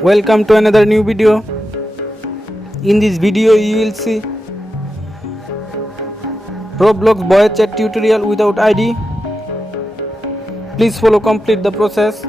Welcome to another new video. In this video you will see Roblox voice chat tutorial without ID. Please follow complete the process.